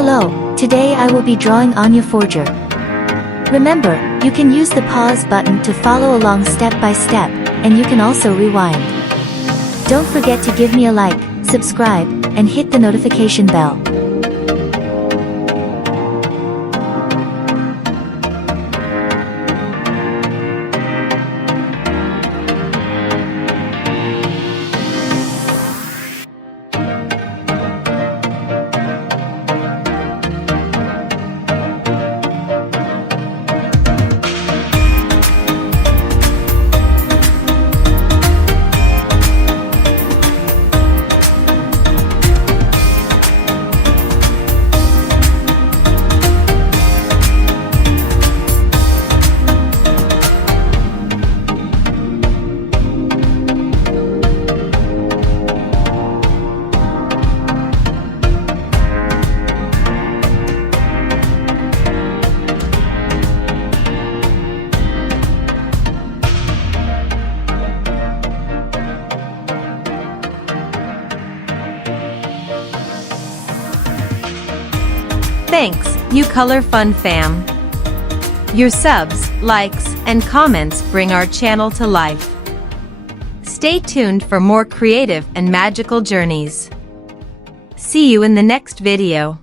Hello, today I will be drawing Anya Forger. Remember, you can use the pause button to follow along step by step, and you can also rewind. Don't forget to give me a like, subscribe, and hit the notification bell. Thanks, you Color Fun fam. Your subs, likes, and comments bring our channel to life. Stay tuned for more creative and magical journeys. See you in the next video.